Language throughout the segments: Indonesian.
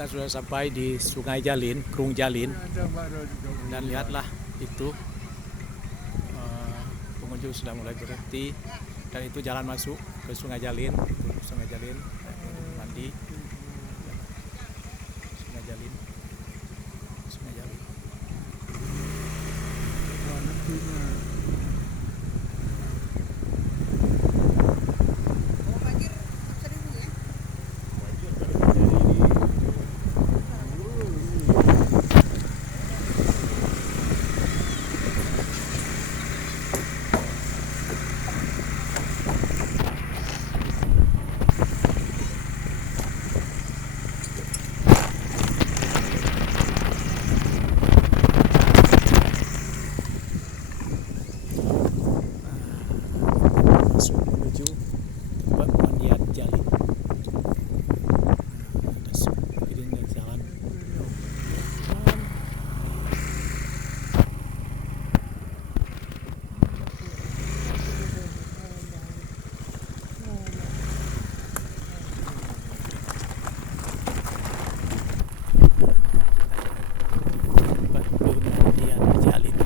Kita sudah sampai di Sungai Jalin, Krung Jalin, dan lihatlah itu pengunjung sudah mulai berhenti, dan itu jalan masuk ke Sungai Jalin, Sungai Jalin, mandi, Sungai Jalin, Sungai Jalin. Menuju pemandian Jalin. Ini jalan. Pemandian Jalin.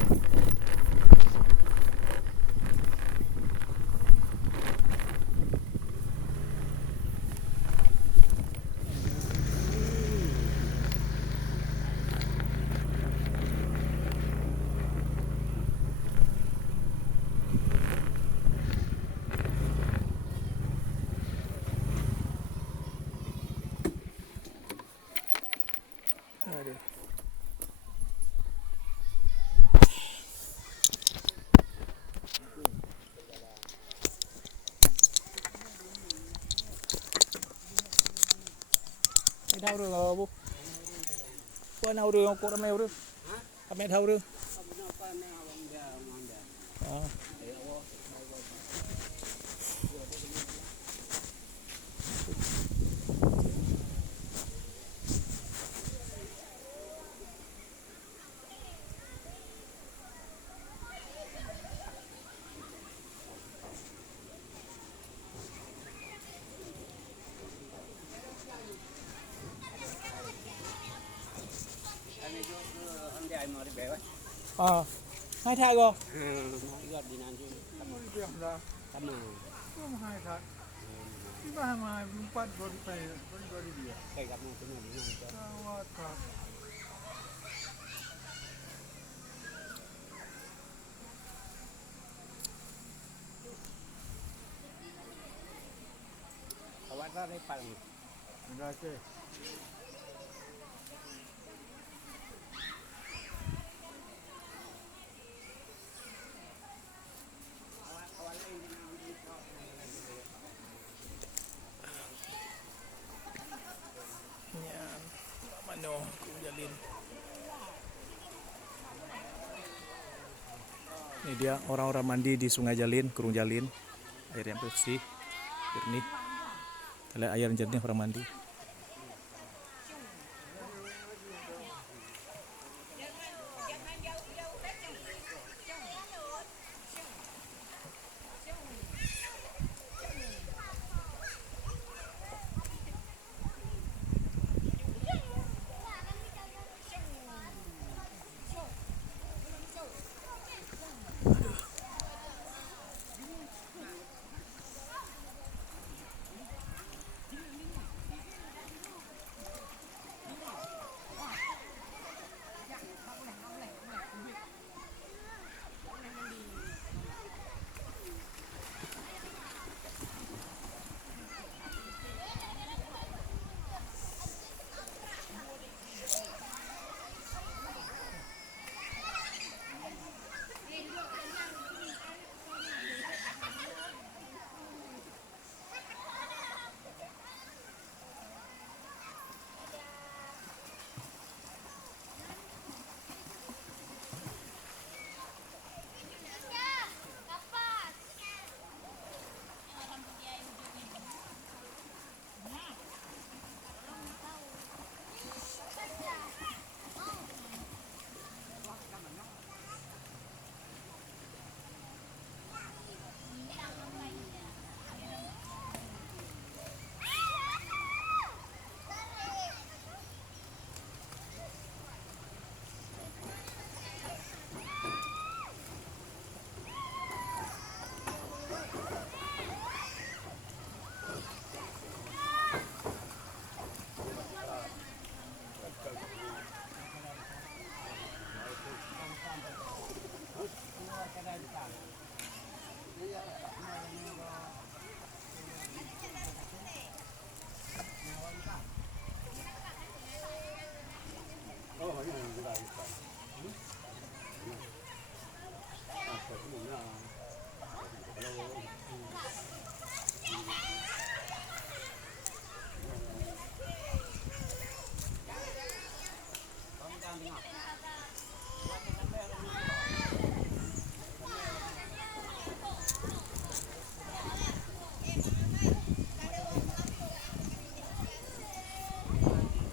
Aduh. Thao được rồi bố. Có nào được không? Cô đã mèo được. Mẹ thao được. Hai thang rồi. Kawan ra đây bằng. Rồi chứ. Krung Jalin. Ini dia orang-orang mandi di Sungai Jalin, Krung Jalin. Air yang bersih, jernih. Lihat air yang jernih orang mandi.